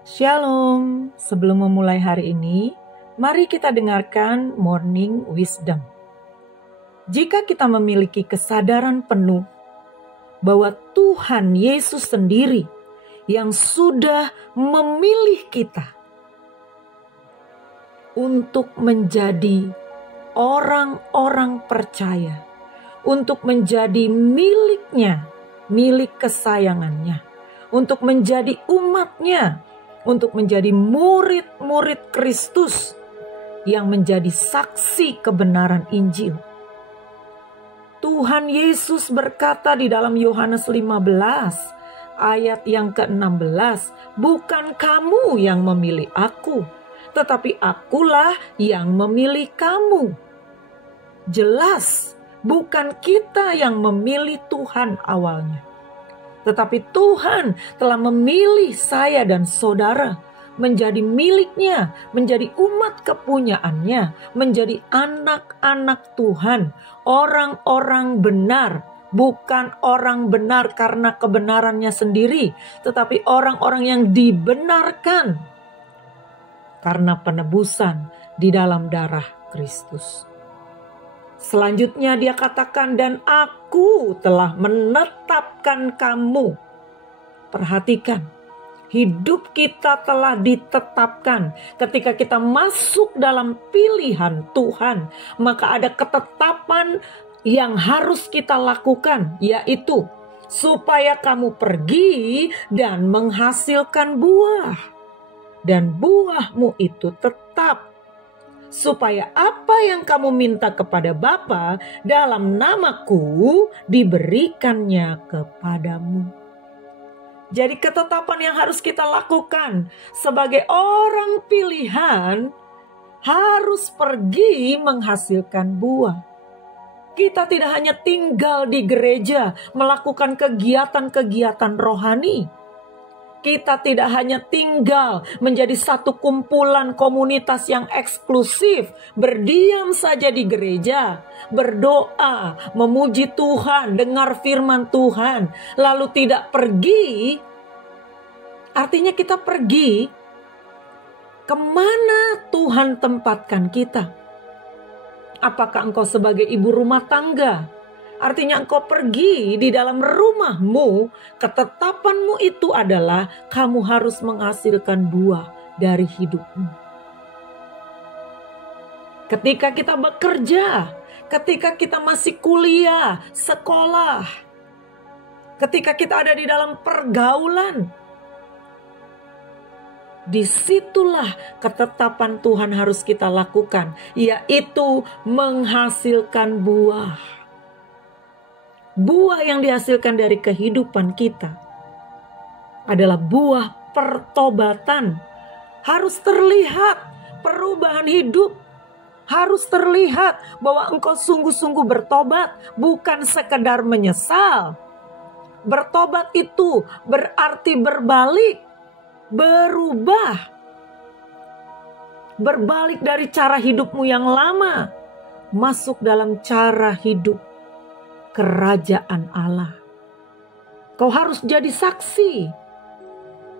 Shalom, sebelum memulai hari ini, mari kita dengarkan Morning Wisdom. Jika kita memiliki kesadaran penuh bahwa Tuhan Yesus sendiri yang sudah memilih kita untuk menjadi orang-orang percaya, untuk menjadi miliknya, milik kesayangannya, untuk menjadi umatnya, untuk menjadi murid-murid Kristus yang menjadi saksi kebenaran Injil. Tuhan Yesus berkata di dalam Yohanes 15 ayat yang ke-16, "Bukan kamu yang memilih aku, tetapi akulah yang memilih kamu." Jelas, bukan kita yang memilih Tuhan awalnya. Tetapi Tuhan telah memilih saya dan saudara menjadi miliknya, menjadi umat kepunyaannya, menjadi anak-anak Tuhan, orang-orang benar, bukan orang benar karena kebenarannya sendiri, tetapi orang-orang yang dibenarkan karena penebusan di dalam darah Kristus. Selanjutnya dia katakan, "Dan aku telah menetapkan kamu." Perhatikan, hidup kita telah ditetapkan. Ketika kita masuk dalam pilihan Tuhan, maka ada ketetapan yang harus kita lakukan, yaitu supaya kamu pergi dan menghasilkan buah. Dan buahmu itu tetap. Supaya apa yang kamu minta kepada Bapa dalam namaku diberikannya kepadamu. Jadi ketetapan yang harus kita lakukan sebagai orang pilihan harus pergi menghasilkan buah. Kita tidak hanya tinggal di gereja melakukan kegiatan-kegiatan rohani. Kita tidak hanya tinggal menjadi satu kumpulan komunitas yang eksklusif, berdiam saja di gereja, berdoa, memuji Tuhan, dengar firman Tuhan, lalu tidak pergi. Artinya kita pergi kemana Tuhan tempatkan kita. Apakah engkau sebagai ibu rumah tangga? Artinya engkau pergi di dalam rumahmu, ketetapanmu itu adalah kamu harus menghasilkan buah dari hidupmu. Ketika kita bekerja, ketika kita masih kuliah, sekolah, ketika kita ada di dalam pergaulan, disitulah ketetapan Tuhan harus kita lakukan, yaitu menghasilkan buah. Buah yang dihasilkan dari kehidupan kita adalah buah pertobatan. Harus terlihat perubahan hidup. Harus terlihat bahwa engkau sungguh-sungguh bertobat, bukan sekedar menyesal. Bertobat itu berarti berbalik, berubah. Berbalik dari cara hidupmu yang lama, masuk dalam cara hidup kerajaan Allah. Kau harus jadi saksi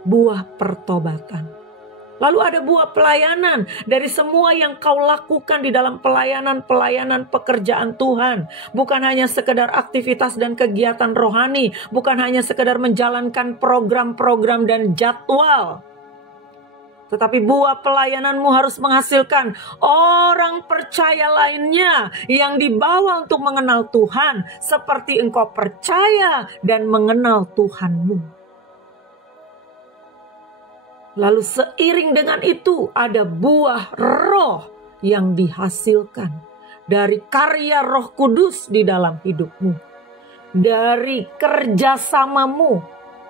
buah pertobatan. Lalu ada buah pelayanan dari semua yang kau lakukan di dalam pelayanan pekerjaan Tuhan. Bukan hanya sekedar aktivitas dan kegiatan rohani, bukan hanya sekedar menjalankan program-program dan jadwal. Tetapi buah pelayananmu harus menghasilkan orang percaya lainnya yang dibawa untuk mengenal Tuhan seperti engkau percaya dan mengenal Tuhanmu. Lalu seiring dengan itu ada buah roh yang dihasilkan dari karya Roh Kudus di dalam hidupmu. Dari kerjasamamu,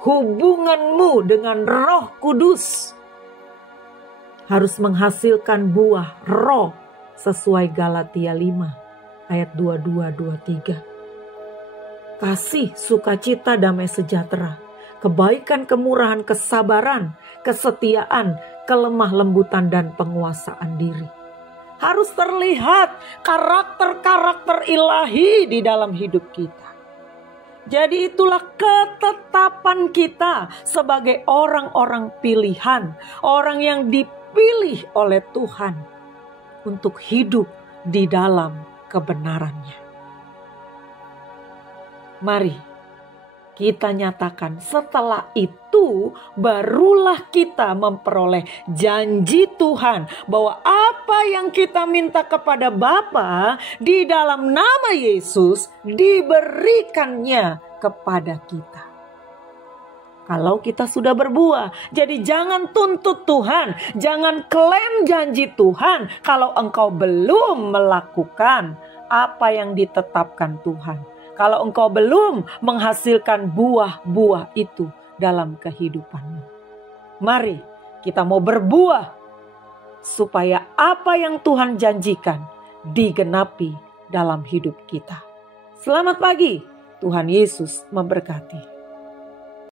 hubunganmu dengan Roh Kudus. Harus menghasilkan buah roh sesuai Galatia 5 ayat 22-23. Kasih, sukacita, damai sejahtera, kebaikan, kemurahan, kesabaran, kesetiaan, kelemah lembutan, dan penguasaan diri. Harus terlihat karakter-karakter ilahi di dalam hidup kita. Jadi itulah ketetapan kita sebagai orang-orang pilihan, orang yang dipilih oleh Tuhan untuk hidup di dalam kebenarannya. Mari kita nyatakan, setelah itu barulah kita memperoleh janji Tuhan bahwa apa yang kita minta kepada Bapa di dalam nama Yesus diberikannya kepada kita. Kalau kita sudah berbuah, jadi jangan tuntut Tuhan, jangan klaim janji Tuhan kalau engkau belum melakukan apa yang ditetapkan Tuhan. Kalau engkau belum menghasilkan buah-buah itu dalam kehidupanmu. Mari kita mau berbuah supaya apa yang Tuhan janjikan digenapi dalam hidup kita. Selamat pagi, Tuhan Yesus memberkati.